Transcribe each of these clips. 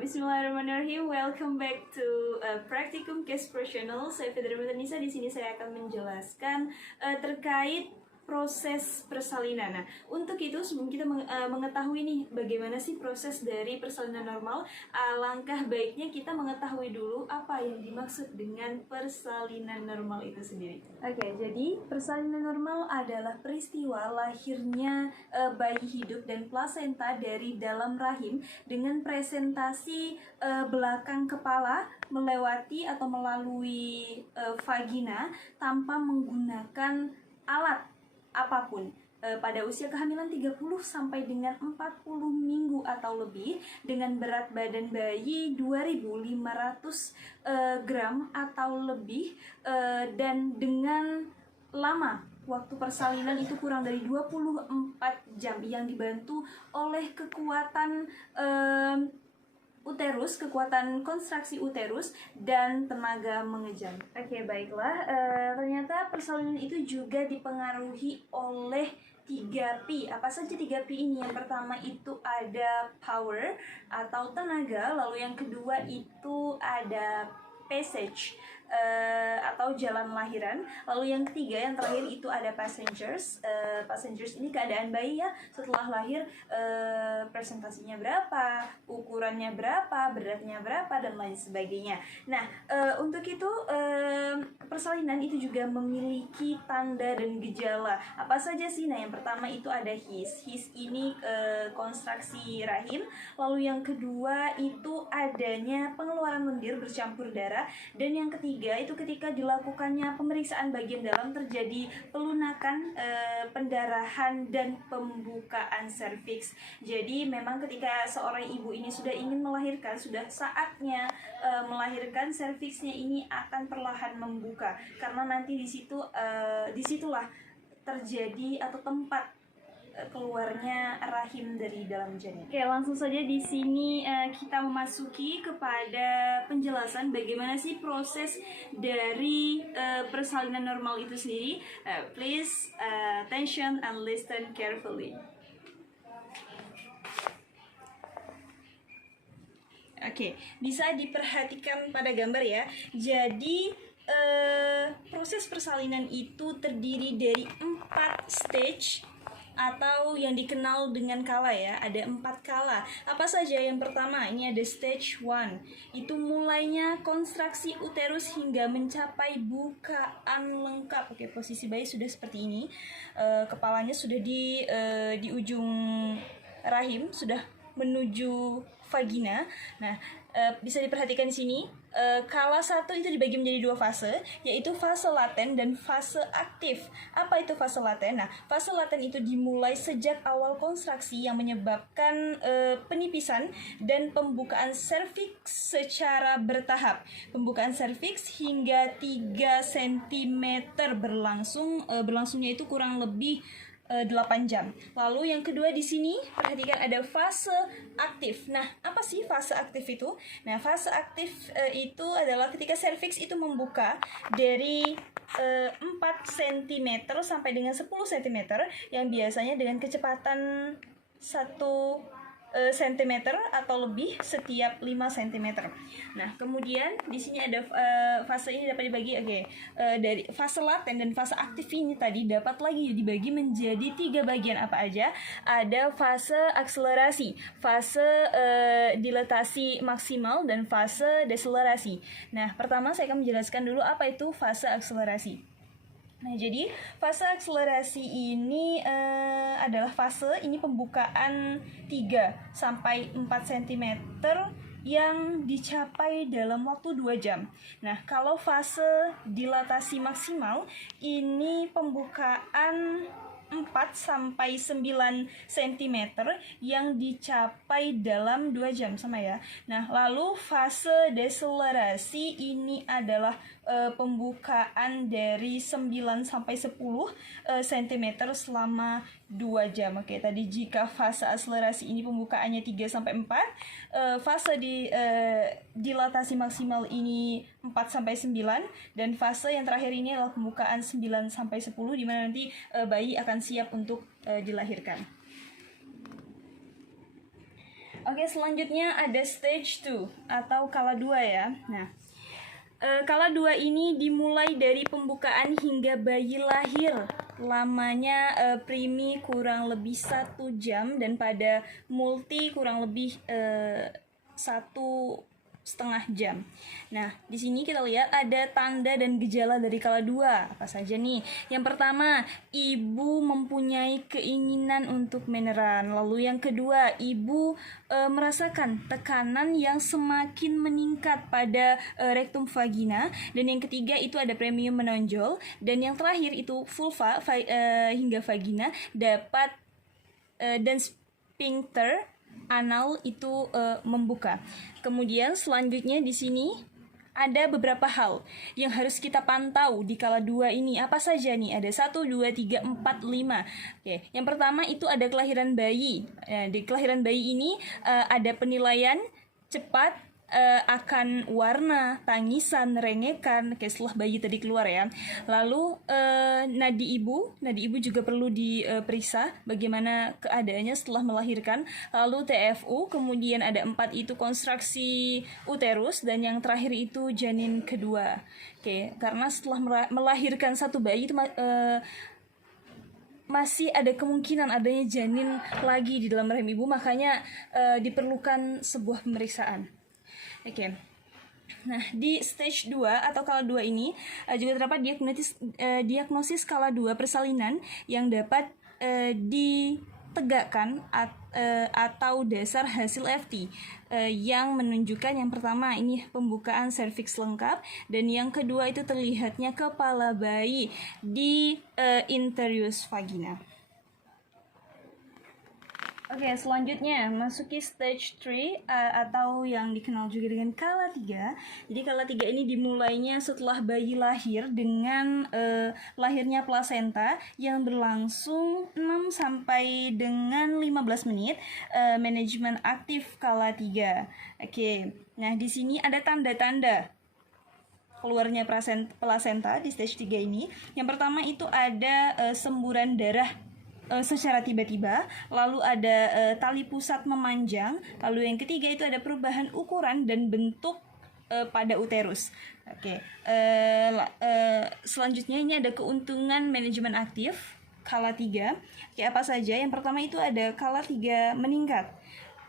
Bismillahirrahmanirrahim. Welcome back to Practicum Case Professional. Saya Fedra Nisa. Di sini saya akan menjelaskan terkait proses persalinan. Nah, untuk itu sebelum kita mengetahui nih bagaimana sih proses dari persalinan normal, alangkah baiknya kita mengetahui dulu apa yang dimaksud dengan persalinan normal itu sendiri. Oke, jadi persalinan normal adalah peristiwa lahirnya bayi hidup dan plasenta dari dalam rahim dengan presentasi belakang kepala melewati atau melalui vagina tanpa menggunakan alat apapun pada usia kehamilan 30 sampai dengan 40 minggu atau lebih dengan berat badan bayi 2.500 gram atau lebih dan dengan lama waktu persalinan itu kurang dari 24 jam yang dibantu oleh kekuatan uterus, kekuatan konstruksi uterus dan tenaga mengejam. Oke, baiklah. Ternyata persalinan itu juga dipengaruhi oleh 3P. Apa saja 3P ini? Yang pertama itu ada power atau tenaga, lalu yang kedua itu ada passage atau jalan lahiran. Lalu yang ketiga, yang terakhir itu ada passengers. Passengers ini keadaan bayi ya setelah lahir, presentasinya berapa, ukurannya berapa, beratnya berapa, dan lain sebagainya. Nah, untuk itu persalinan itu juga memiliki tanda dan gejala. Apa saja sih? Nah, yang pertama itu ada HIS. HIS ini konstruksi rahim. Lalu yang kedua itu adanya pengeluaran lendir bercampur darah. Dan yang ketiga itu ketika dilakukannya pemeriksaan bagian dalam terjadi pelunakan, pendarahan dan pembukaan serviks. Jadi memang ketika seorang ibu ini sudah ingin melahirkan, sudah saatnya melahirkan, serviksnya ini akan perlahan membuka karena nanti disitulah terjadi atau tempat keluarnya rahim dari dalam janin. Oke, langsung saja di sini kita memasuki kepada penjelasan bagaimana sih proses dari persalinan normal itu sendiri. Please attention and listen carefully. Oke, bisa diperhatikan pada gambar ya. Jadi proses persalinan itu terdiri dari 4 stage atau yang dikenal dengan kala ya. Ada 4 kala. Apa saja? Yang pertama ini ada stage 1. Itu mulainya konstruksi uterus hingga mencapai bukaan lengkap. Oke, posisi bayi sudah seperti ini. Kepalanya sudah di ujung rahim, sudah menuju vagina. Nah, bisa diperhatikan di sini. Kala 1 itu dibagi menjadi 2 fase, yaitu fase laten dan fase aktif. Apa itu fase laten? Nah, fase laten itu dimulai sejak awal konstruksi yang menyebabkan penipisan dan pembukaan serviks secara bertahap. Pembukaan serviks hingga 3 cm berlangsungnya itu kurang lebih 8 jam. Lalu yang kedua di sini perhatikan ada fase aktif. Nah, apa sih fase aktif itu? Nah, fase aktif itu adalah ketika serviks itu membuka dari 4 cm sampai dengan 10 cm yang biasanya dengan kecepatan 1 cm atau lebih setiap 5 cm. Nah, kemudian di sini ada fase ini dapat dibagi dari fase laten dan fase aktif ini tadi dapat lagi dibagi menjadi 3 bagian. Apa aja? Ada fase akselerasi, fase dilatasi maksimal, dan fase deselerasi. Nah, pertama saya akan menjelaskan dulu apa itu fase akselerasi. Nah, jadi fase akselerasi ini adalah fase ini pembukaan 3 sampai 4 cm yang dicapai dalam waktu 2 jam. Nah, kalau fase dilatasi maksimal ini pembukaan 4 sampai 9 cm yang dicapai dalam 2 jam sama ya. Nah, lalu fase deselerasi ini adalah pembukaan dari 9 sampai 10 cm selama 2 jam. Oke, tadi jika fase akselerasi ini pembukaannya 3 sampai 4, fase dilatasi maksimal ini 4 sampai 9, dan fase yang terakhir ini adalah pembukaan 9 sampai 10 di mana nanti bayi akan siap untuk dilahirkan. Oke, selanjutnya ada stage 2 atau kala 2 ya. Nah, kala 2 ini dimulai dari pembukaan hingga bayi lahir. Lamanya primi kurang lebih 1 jam dan pada multi kurang lebih 1,5 jam. Nah, di sini kita lihat ada tanda dan gejala dari kala 2. Apa saja nih? Yang pertama, ibu mempunyai keinginan untuk meneran. Lalu yang kedua, ibu merasakan tekanan yang semakin meningkat pada rektum vagina. Dan yang ketiga itu ada premium menonjol. Dan yang terakhir itu vulva hingga vagina dapat dan sphincter anal itu membuka. Kemudian selanjutnya di sini ada beberapa hal yang harus kita pantau di kala 2 ini. Apa saja nih? Ada 1, 2, 3, 4, 5. Oke, yang pertama itu ada kelahiran bayi. Di kelahiran bayi ini ada penilaian cepat akan warna, tangisan, rengekan, kayak setelah bayi tadi keluar ya. Lalu nadi ibu juga perlu diperiksa bagaimana keadaannya setelah melahirkan. Lalu TFU, kemudian ada 4 itu konstruksi uterus, dan yang terakhir itu janin kedua. Oke, karena setelah melahirkan satu bayi itu masih ada kemungkinan adanya janin lagi di dalam rahim ibu, makanya diperlukan sebuah pemeriksaan. Oke. Nah, di stage 2 atau kala 2 ini juga terdapat diagnosis kala 2 persalinan yang dapat ditegakkan atau dasar hasil FT yang menunjukkan yang pertama ini pembukaan serviks lengkap, dan yang kedua itu terlihatnya kepala bayi di interius vagina. Oke, selanjutnya masuki stage 3 atau yang dikenal juga dengan kala 3. Jadi kala 3 ini dimulainya setelah bayi lahir dengan lahirnya plasenta yang berlangsung 6 sampai dengan 15 menit. Manajemen aktif kala 3. Oke. Nah, di sini ada tanda-tanda keluarnya plasenta di stage 3 ini. Yang pertama itu ada semburan darah secara tiba-tiba, lalu ada tali pusat memanjang, lalu yang ketiga itu ada perubahan ukuran dan bentuk pada uterus. Oke. Selanjutnya ini ada keuntungan manajemen aktif kala 3. Oke, apa saja? Yang pertama itu ada kala 3 meningkat.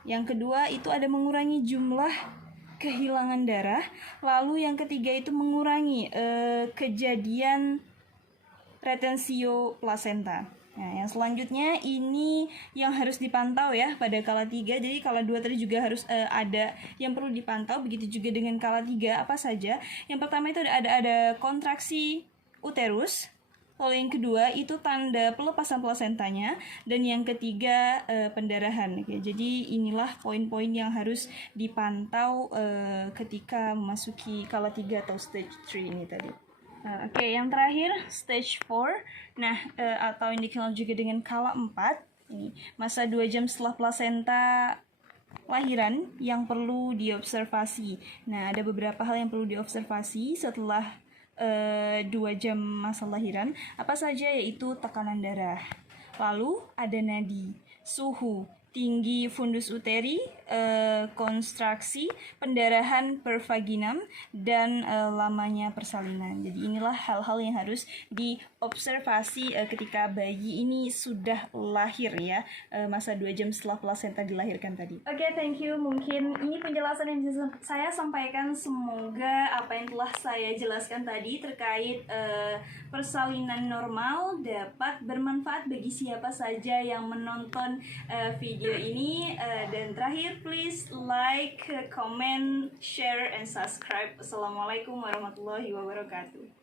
Yang kedua itu ada mengurangi jumlah kehilangan darah. Lalu yang ketiga itu mengurangi kejadian retensio plasenta. Nah, yang selanjutnya ini yang harus dipantau ya pada kala 3. Jadi kala 2 tadi juga harus ada yang perlu dipantau, begitu juga dengan kala 3. Apa saja? Yang pertama itu ada kontraksi uterus. Lalu yang kedua itu tanda pelepasan plasentanya, dan yang ketiga pendarahan. Oke, jadi inilah poin-poin yang harus dipantau ketika memasuki kala 3 atau stage 3 ini tadi. Oke, yang terakhir stage 4. Nah, atau yang dikenal juga dengan kala 4. Ini masa 2 jam setelah plasenta lahiran yang perlu diobservasi. Nah, ada beberapa hal yang perlu diobservasi setelah 2 jam masa lahiran. Apa saja? Yaitu tekanan darah. Lalu ada nadi, suhu, tinggi fundus uteri, konstruksi, pendarahan per vaginam, dan lamanya persalinan. Jadi inilah hal-hal yang harus diobservasi ketika bayi ini sudah lahir ya, masa 2 jam setelah plasenta dilahirkan tadi. Oke, thank you. Mungkin ini penjelasan yang bisa saya sampaikan. Semoga apa yang telah saya jelaskan tadi terkait persalinan normal dapat bermanfaat bagi siapa saja yang menonton video ini. Dan terakhir, please like, comment, share, and subscribe. Assalamualaikum warahmatullahi wabarakatuh.